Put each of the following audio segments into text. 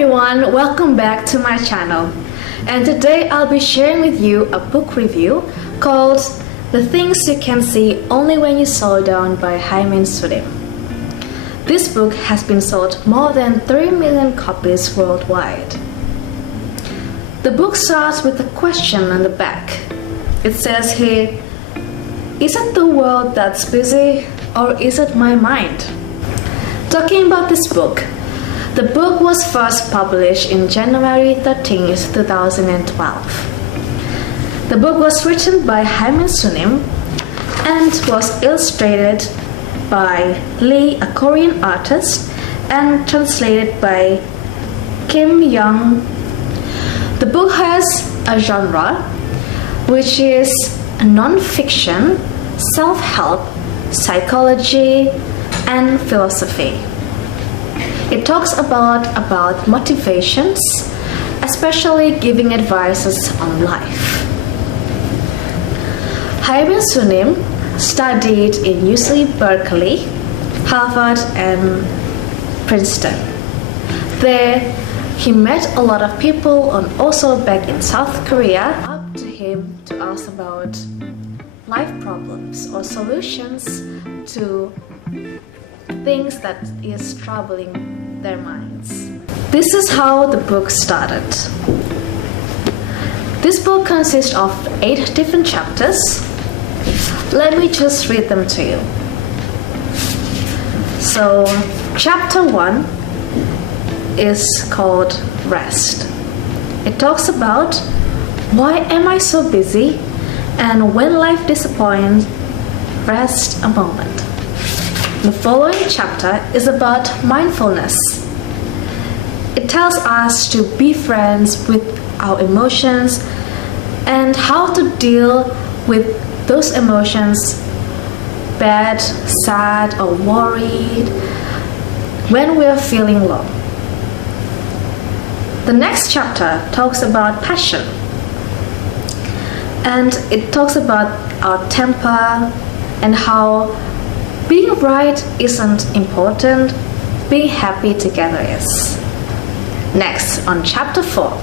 everyone, welcome back to my channel. And today I'll be sharing with you a book review called The Things You Can See Only When You Slow Down by Haemin Sunim. This book has been sold more than 3 million copies worldwide. The book starts with a question on the back. It says here, is it the world that's busy or is it my mind? Talking about this book, the book was first published in January 13, 2012. The book was written by Haemin Sunim and was illustrated by Lee, a Korean artist, and translated by Kim Young. The book has a genre which is non-fiction, self-help, psychology, and philosophy. It talks about motivations, especially giving advices on life. Haemin Sunim studied in UC Berkeley, Harvard, and Princeton. There, he met a lot of people and also back in South Korea. Up to him to ask about life problems or solutions to things that is troubling their minds. This is how the book started. This book consists of 8 different chapters. Let me just read them to you. So, chapter 1 is called Rest. It talks about why am I so busy, and when life disappoints, rest a moment. The following chapter is about mindfulness. It tells us to be friends with our emotions and how to deal with those emotions, bad, sad, or worried, when we are feeling low. The next chapter talks about passion, and it talks about our temper and how being right isn't important, being happy together is. Next, on chapter 4,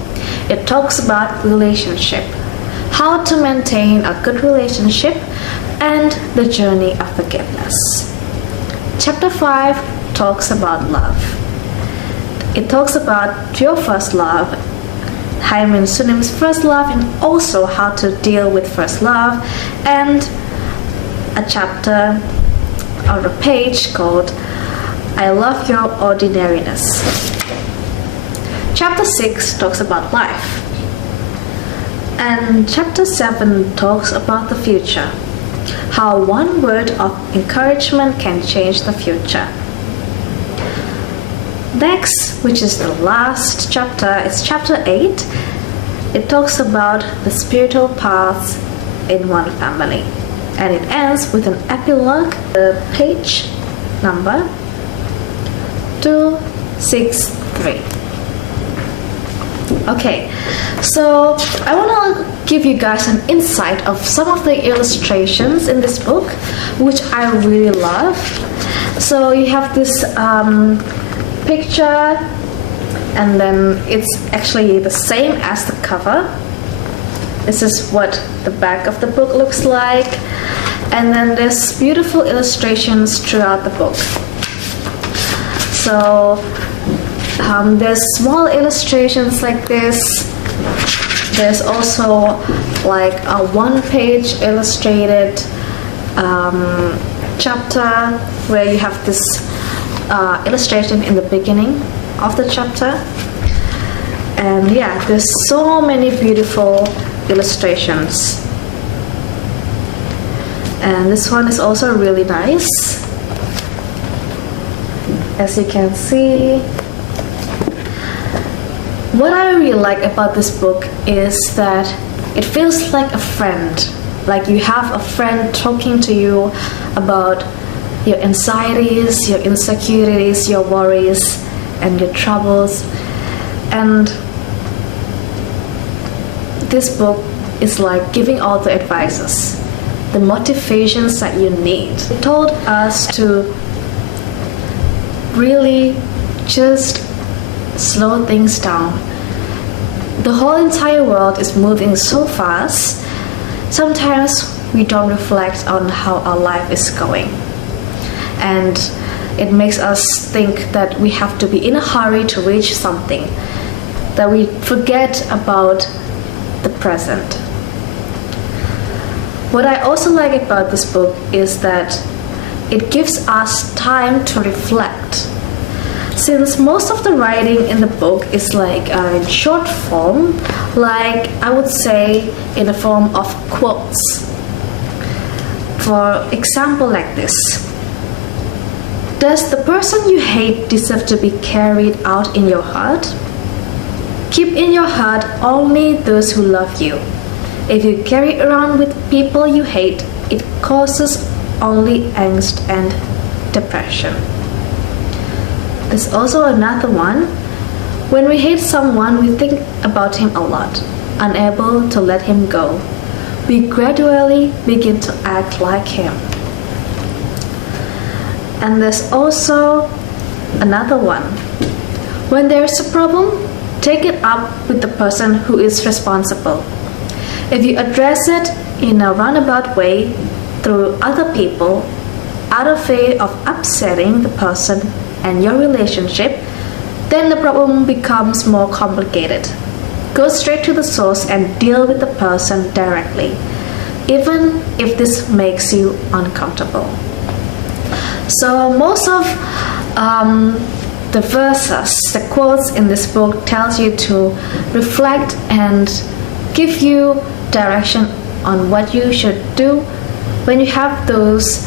it talks about relationship, how to maintain a good relationship, and the journey of forgiveness. Chapter 5 talks about love. It talks about your first love, Haemin Sunim's first love, and also how to deal with first love, and a chapter or a page called I Love Your Ordinariness. Chapter 6 talks about life, and chapter 7 talks about the future, how one word of encouragement can change the future. Next, which is the last chapter, is chapter 8. It talks about the spiritual paths in one family, and it ends with an epilogue, the page number 263. Okay, so I want to give you guys an insight of some of the illustrations in this book, which I really love. So you have this picture, and then it's actually the same as the cover. This is what the back of the book looks like, and then there's beautiful illustrations throughout the book. So there's small illustrations like this. There's also like a one-page illustrated chapter where you have this illustration in the beginning of the chapter. And yeah, there's so many beautiful illustrations. And this one is also really nice, as you can see. What I really like about this book is that it feels like a friend, like you have a friend talking to you about your anxieties, your insecurities, your worries, and your troubles. And this book is like giving all the advices, the motivations that you need. It told us to really just slow things down. The whole entire world is moving so fast. Sometimes we don't reflect on how our life is going. And it makes us think that we have to be in a hurry to reach something, that we forget about the present. What I also like about this book is that it gives us time to reflect. Since most of the writing in the book is like in short form, like I would say in the form of quotes. For example, like this: does the person you hate deserve to be carried out in your heart? Keep in your heart only those who love you. If you carry around with people you hate, it causes only angst and depression. There's also another one. When we hate someone, we think about him a lot, unable to let him go. We gradually begin to act like him. And there's also another one. When there's a problem, take it up with the person who is responsible. If you address it in a roundabout way through other people, out of fear of upsetting the person and your relationship, then the problem becomes more complicated. Go straight to the source and deal with the person directly, even if this makes you uncomfortable. So most of the verses, the quotes in this book tells you to reflect and give you direction on what you should do when you have those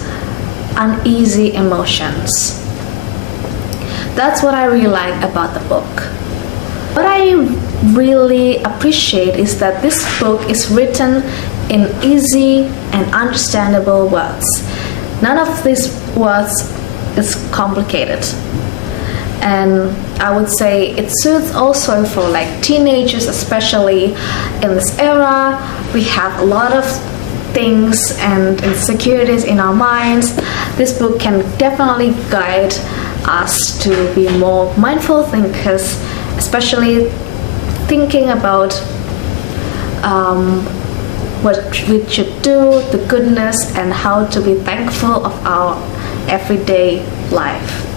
uneasy emotions. That's what I really like about the book. What I really appreciate is that this book is written in easy and understandable words. None of these words is complicated. And I would say it suits also for like teenagers, especially in this era. We have a lot of things and insecurities in our minds. This book can definitely guide us to be more mindful thinkers, especially thinking about what we should do, the goodness, and how to be thankful of our everyday life.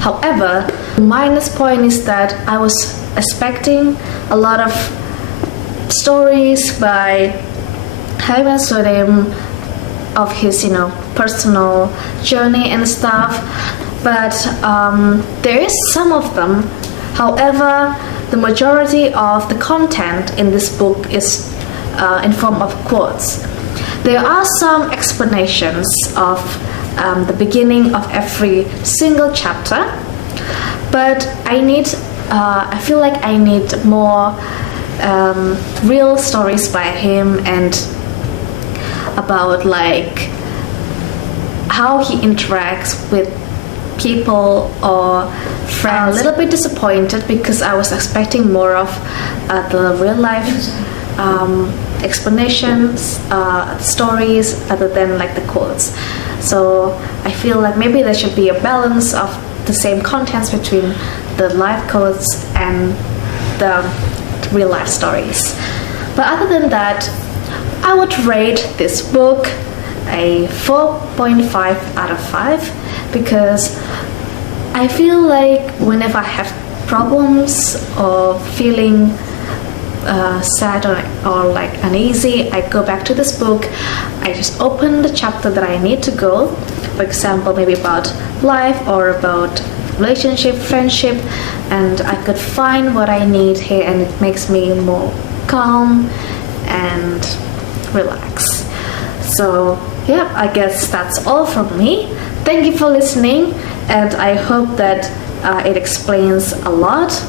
However, the minus point is that I was expecting a lot of stories by Haemin Sunim of his, personal journey and stuff, but there is some of them. However, the majority of the content in this book is in form of quotes. There are some explanations of the beginning of every single chapter, but I feel like I need more real stories by him and about like how he interacts with people or friends. A little bit disappointed because I was expecting more of the real life explanations, stories, other than like the quotes. So I feel like maybe there should be a balance of the same contents between the life quotes and the real life stories. But other than that, I would rate this book a 4.5 out of 5 because I feel like whenever I have problems or feeling sad or like uneasy, I go back to this book. I just open the chapter that I need to go, for example maybe about life or about relationship, friendship, and I could find what I need here, and it makes me more calm and relax. So yeah, I guess that's all from me. Thank you for listening, and I hope that it explains a lot.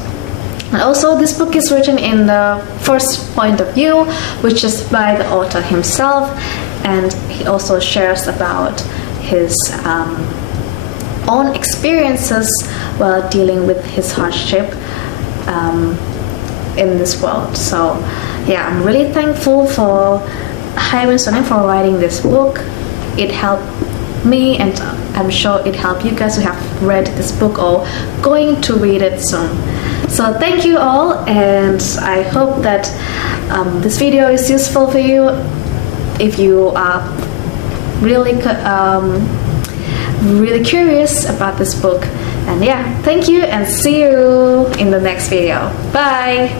And also, this book is written in the first point of view, which is by the author himself, and he also shares about his own experiences while dealing with his hardship in this world. So yeah, I'm really thankful for Haemin Sunim for writing this book. It helped me and I'm sure it helped you guys who have read this book or going to read it soon. So thank you all, and I hope that this video is useful for you if you are really curious about this book. And yeah, thank you, and see you in the next video. Bye.